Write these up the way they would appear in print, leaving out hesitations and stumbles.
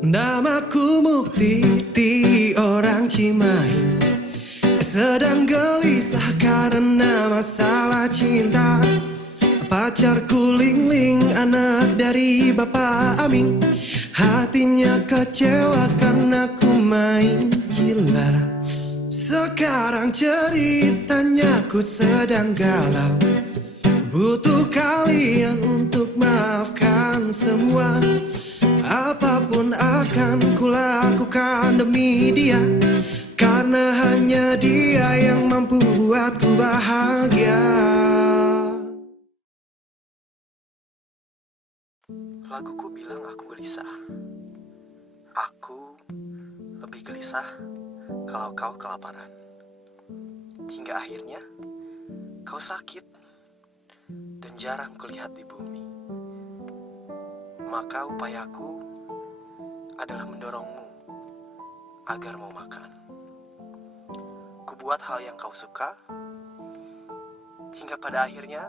Namaku Muktiti, orang Cimahi, sedang gelisah karena masalah cinta. Pacarku Ling-Ling, anak dari Bapak Amin, hatinya kecewa karena ku main gila. Sekarang ceritanya ku sedang galau, butuh kalian untuk maafkan semua. Apapun akan kulakukan demi dia, karena hanya dia yang mampu buatku bahagia. Laguku bilang aku gelisah. Aku lebih gelisah kalau kau kelaparan. Hingga akhirnya kau sakit dan jarang kulihat di bumi. Maka upayaku adalah mendorongmu agar mau makan. Kubuat hal yang kau suka, hingga pada akhirnya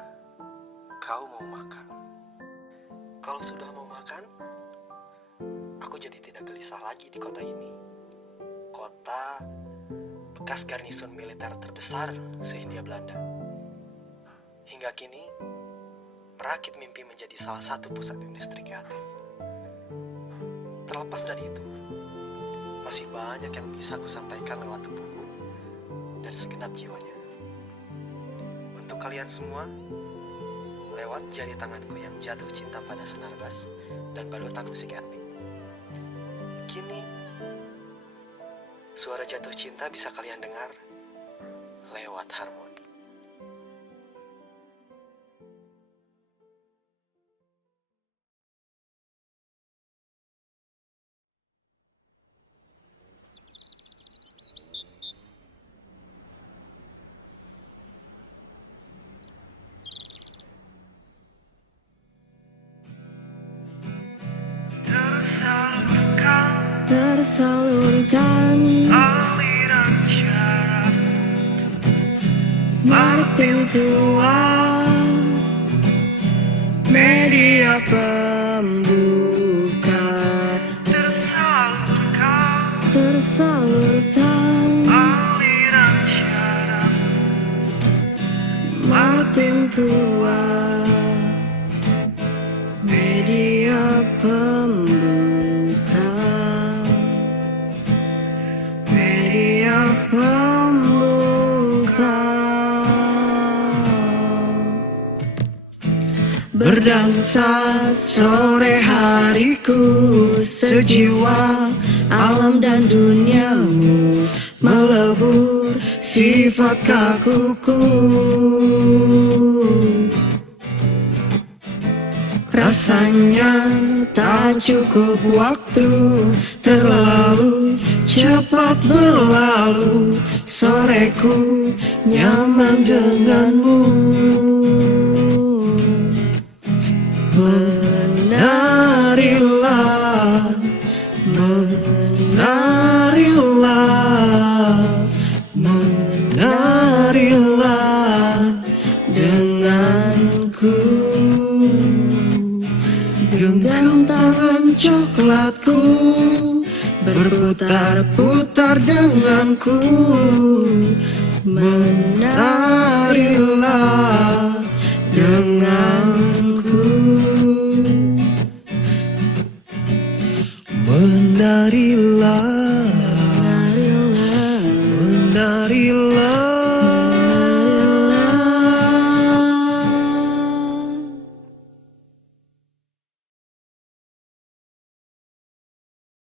kau mau makan. Kalau sudah mau makan, aku jadi tidak gelisah lagi di kota ini. Kota bekas garnison militer terbesar se-Hindia Belanda. Hingga kini merakit mimpi menjadi salah satu pusat industri kreatif. Terlepas dari itu, masih banyak yang bisa aku sampaikan lewat tubuhku dan segenap jiwanya. Untuk kalian semua, lewat jari tanganku yang jatuh cinta pada senar bass dan balutan musik etnik. Kini, suara jatuh cinta bisa kalian dengar lewat harmoni. Tersalurkan Aliran syaraf Martin tua, media pembuka. Tersalurkan aliran syaraf Martin tua, media pembuka. Media pembuka. berdansa sore hariku, sejiwa Alam dan duniamu melebur sifat kakuku. Rasanya tak cukup waktu, terlalu cepat berlalu. Soreku nyaman denganmu. Menarilah, menarilah, menarilah denganku. Genggam tangan coklatku, berputar-putar denganku. Menarilah denganku. Menarilah, menarilah.